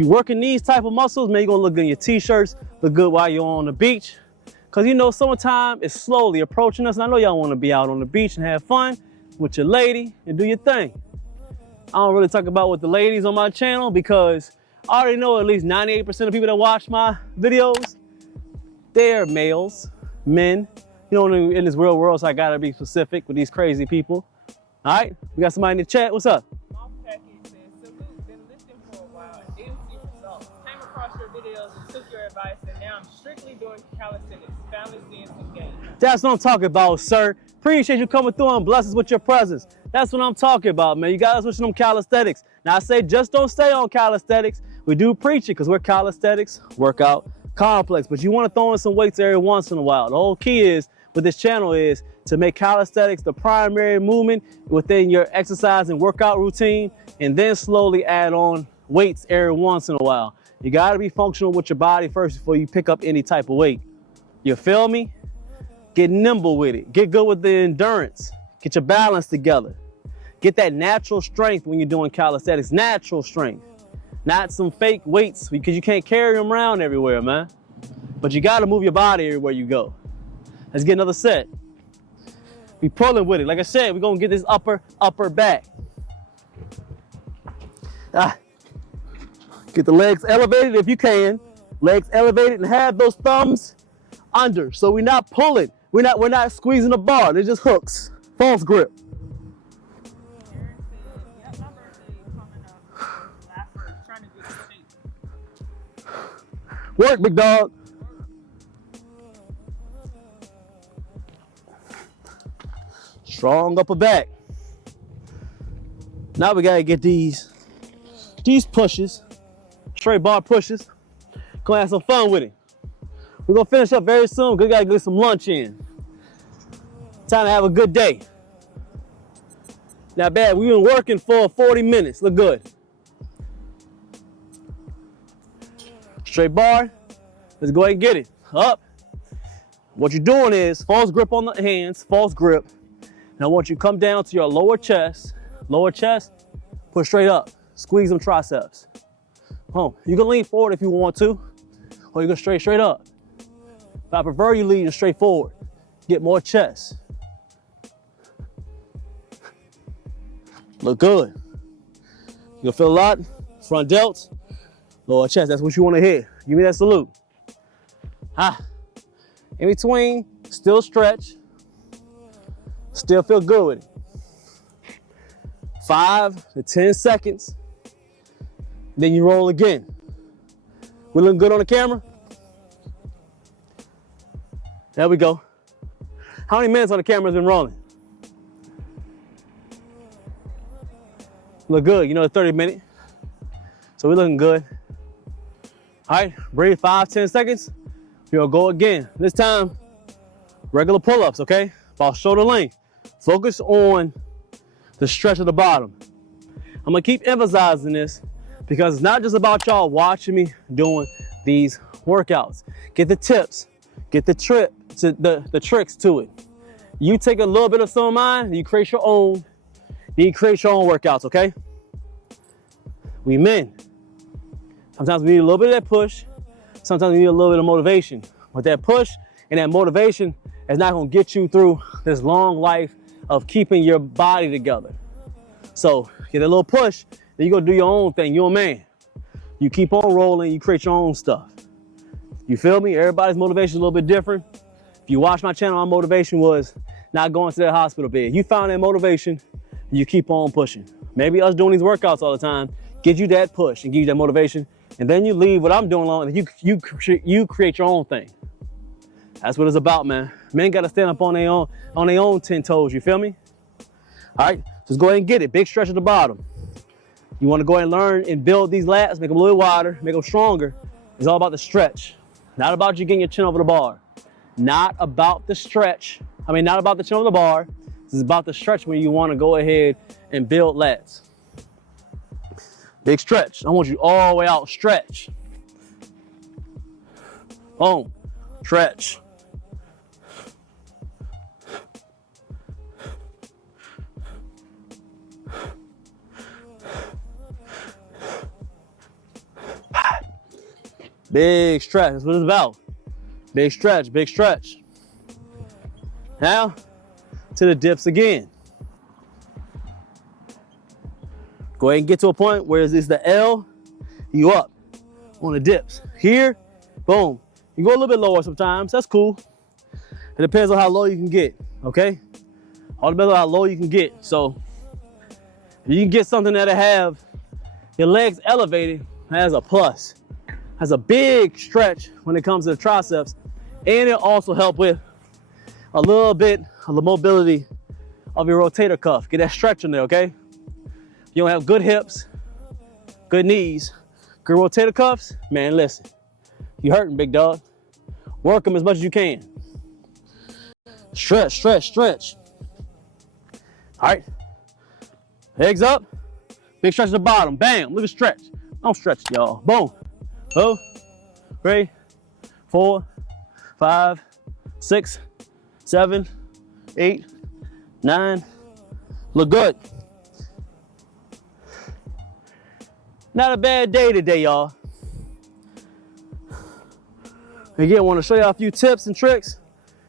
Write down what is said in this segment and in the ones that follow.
You working these type of muscles, man, you're gonna look good in your t-shirts, look good while you're on the beach. Cause you know, summertime is slowly approaching us, and I know y'all wanna be out on the beach and have fun with your lady and do your thing. I don't really talk about with the ladies on my channel because I already know at least 98% of people that watch my videos, they're males, men. You know, in this real world, so I gotta be specific with these crazy people. All right, we got somebody in the chat. What's up? Small package says, salute, been listening for a while and didn't see results. Came across your videos and took your advice, and now I'm strictly doing calisthenics. Finally seeing some gains. That's what I'm talking about, sir. Appreciate you coming through and bless us with your presence. That's what I'm talking about, man. You gotta switch to them calisthenics. Now I say just don't stay on calisthenics. We do preach it because we're calisthenics, workout complex, but you want to throw in some weights every once in a while. The whole key is with this channel is to make calisthenics the primary movement within your exercise and workout routine, and then slowly add on weights every once in a while. You got to be functional with your body first before you pick up any type of weight. You feel me? Get nimble with it. Get good with the endurance. Get your balance together. Get that natural strength when you're doing calisthenics. Natural strength. Not some fake weights, because you can't carry them around everywhere, man. But you got to move your body everywhere you go. Let's get another set. We pulling with it. Like I said, we're going to get this upper back. Get the legs elevated if you can. Legs elevated and have those thumbs under. So we're not pulling. We're not squeezing the bar. They're just hooks. False grip. Aaron said, yep, my birthday is coming up. Last week, trying to get in shape. Work, big dog. Strong upper back. Now we gotta get these pushes, straight bar pushes. Gonna have some fun with it. We're gonna finish up very soon. We gotta get some lunch in. Time to have a good day. Not bad. We've been working for 40 minutes. Look good. Straight bar. Let's go ahead and get it. Up. What you're doing is false grip on the hands, false grip. Now I want you to come down to your lower chest, push straight up, squeeze them triceps. You can lean forward if you want to, or you can straight up. But I prefer you lean straight forward, get more chest. Look good. You'll feel a lot, front delts, lower chest, that's what you want to hit. Give me that salute. In between, still stretch. Still feel good with it. 5 to 10 seconds. Then you roll again. We looking good on the camera? There we go. How many minutes on the camera has been rolling? Look good, you know, 30 minutes. So we're looking good. All right, breathe 5, 10 seconds. We'll go again. This time, regular pull-ups, okay? About shoulder length. Focus on the stretch of the bottom. I'm gonna keep emphasizing this because it's not just about y'all watching me doing these workouts. Get the tips, get the tricks to it. You take a little bit of some of mine, and you create your own. You create your own workouts, okay? We men. Sometimes we need a little bit of that push. Sometimes we need a little bit of motivation. But that push and that motivation is not gonna get you through this long life of keeping your body together. So get a little push, then you go do your own thing. You're a man. You keep on rolling, you create your own stuff. You feel me? Everybody's motivation is a little bit different. If you watch my channel, my motivation was not going to that hospital bed. You found that motivation, you keep on pushing. Maybe us doing these workouts all the time get you that push and give you that motivation, and then you leave what I'm doing alone, and you create your own thing. That's what it's about, man. Men gotta stand up on their own 10 toes, you feel me? All right, just go ahead and get it. Big stretch at the bottom. You wanna go ahead and learn and build these lats, make them a little wider, make them stronger. It's all about the stretch. Not about you getting your chin over the bar. Not about the stretch. Not about the chin over the bar. This is about the stretch when you wanna go ahead and build lats. Big stretch. I want you all the way out, stretch. Boom, stretch. Big stretch, that's what it's about. Big stretch, big stretch. Now, to the dips again. Go ahead and get to a point where it's the L, you up on the dips. Here, boom. You go a little bit lower sometimes, that's cool. It depends on how low you can get, okay? All depends on how low you can get. So, if you can get something that'll have your legs elevated, that's a plus. Has a big stretch when it comes to the triceps, and it'll also help with a little bit of the mobility of your rotator cuff. Get that stretch in there, okay? You don't have good hips, good knees, good rotator cuffs, man, listen. You hurting, big dog. Work them as much as you can. Stretch, stretch, stretch. All right. Legs up. Big stretch at the bottom. Bam. Look at stretch. Don't stretch, y'all. Boom. 2, 3, 4, 5, 6, 7, 8, 9. Look good. Not a bad day today, y'all. Again, I want to show you a few tips and tricks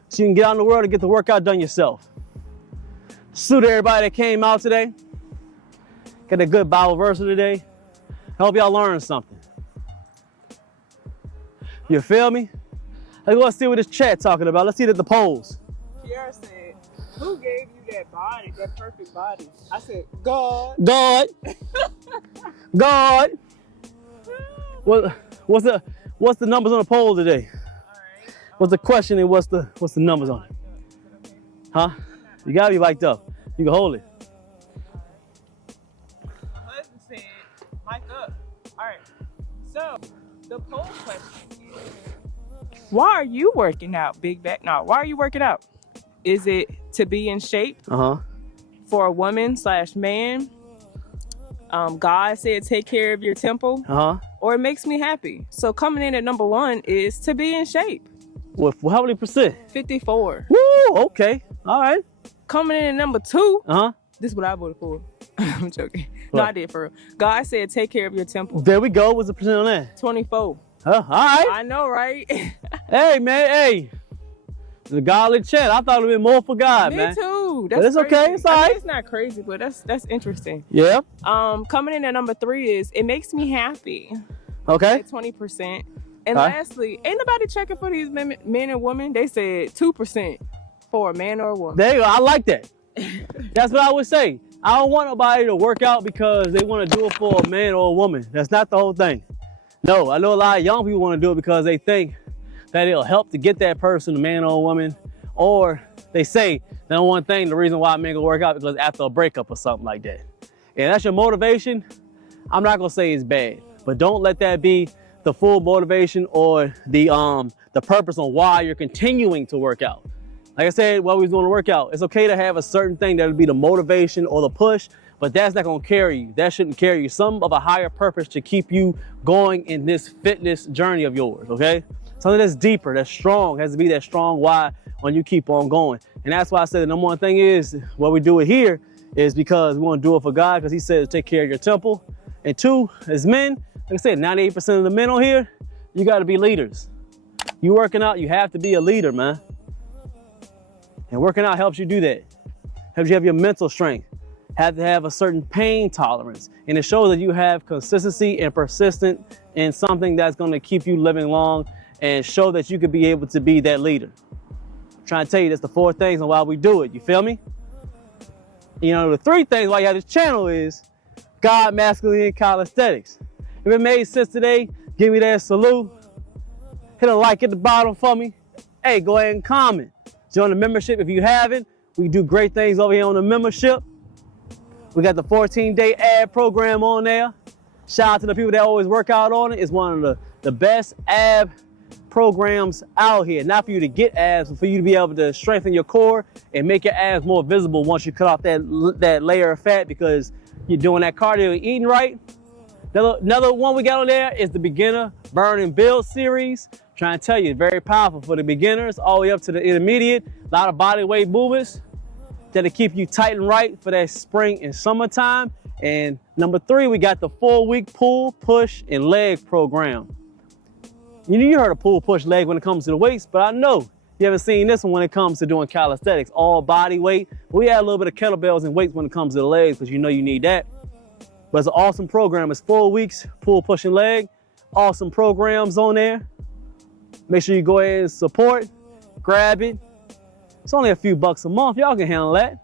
so you can get out in the world and get the workout done yourself. Salute everybody that came out today. Got a good Bible verse today. I hope y'all learned something. You feel me? Let's go see what this chat talking about. Let's see the polls. Kiara said, who gave you that body, that perfect body? I said, God. God. God. What's the numbers on the poll today? All right. What's the question and what's the numbers on it? Huh? You gotta be mic'd up. You can hold it. My husband said, mic up. All right. So, the poll question is, why are you working out, big back? No, why are you working out? Is it to be in shape? For a woman/man? God said, take care of your temple. Or it makes me happy. So coming in at number 1 is to be in shape. With how many percent? 54. Woo, okay. All right. Coming in at number 2. This is what I voted for. I'm joking. What? No, I did for real. God said, take care of your temple. There we go. What's the percent on that? 24. All right. I know, right? Hey, man, hey. The godly chat. I thought it would be more for God, man. Me too. But it's crazy. okay. It's all I mean, right. it's not crazy, but that's interesting. Yeah. Coming in at number 3 is it makes me happy. Okay. At 20%. And All right. lastly, ain't nobody checking for these men and women. They said 2% for a man or a woman. There you go. I like that. That's what I would say. I don't want nobody to work out because they want to do it for a man or a woman. That's not the whole thing. No, I know a lot of young people want to do it because they think that it'll help to get that person, a man or a woman. Or they say, the number one thing, the reason why men go work out because after a breakup or something like that. And that's your motivation, I'm not gonna say it's bad, but don't let that be the full motivation or the purpose on why you're continuing to work out. Like I said, while we was doing the workout, it's okay to have a certain thing that'll be the motivation or the push, but that's not gonna carry you. That shouldn't carry you. Some of a higher purpose to keep you going in this fitness journey of yours, okay? Something that's deeper, that's strong, has to be that strong why when you keep on going. And that's why I said the number one thing is, what we do it here is because we wanna do it for God, because he said to take care of your temple. And 2, as men, like I said, 98% of the men on here, you gotta be leaders. You working out, you have to be a leader, man. And working out helps you do that. Helps you have your mental strength. Have to have a certain pain tolerance. And it shows that you have consistency and persistent in something that's gonna keep you living long and show that you could be able to be that leader. I'm trying to tell you that's the 4 things on why we do it, you feel me? You know, the 3 things why you have this channel is God, masculine, and calisthenics. If it made sense today, give me that salute. Hit a like at the bottom for me. Hey, go ahead and comment. Join the membership if you haven't. We do great things over here on the membership. We got the 14-day ab program on there. Shout out to the people that always work out on it. It's one of the best ab programs out here. Not for you to get abs, but for you to be able to strengthen your core and make your abs more visible once you cut off that layer of fat because you're doing that cardio and eating right. Another one we got on there is the beginner burn and build series. Trying to tell you, very powerful for the beginners all the way up to the intermediate. A lot of body weight movements that'll keep you tight and right for that spring and summertime. And number 3, we got the 4-week pull, push, and leg program. You heard of pull push leg when it comes to the weights, but I know you haven't seen this one when it comes to doing calisthenics, all body weight. We add a little bit of kettlebells and weights when it comes to the legs because you know you need that. But it's an awesome program. It's 4 weeks, pull, push, and leg. Awesome programs on there. Make sure you go ahead and support, grab it. It's only a few bucks a month. Y'all can handle that.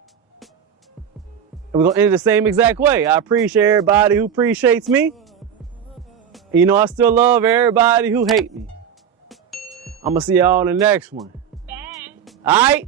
And we're gonna end it the same exact way. I appreciate everybody who appreciates me. And you know, I still love everybody who hate me. I'm gonna see y'all in the next one. Bye. All right?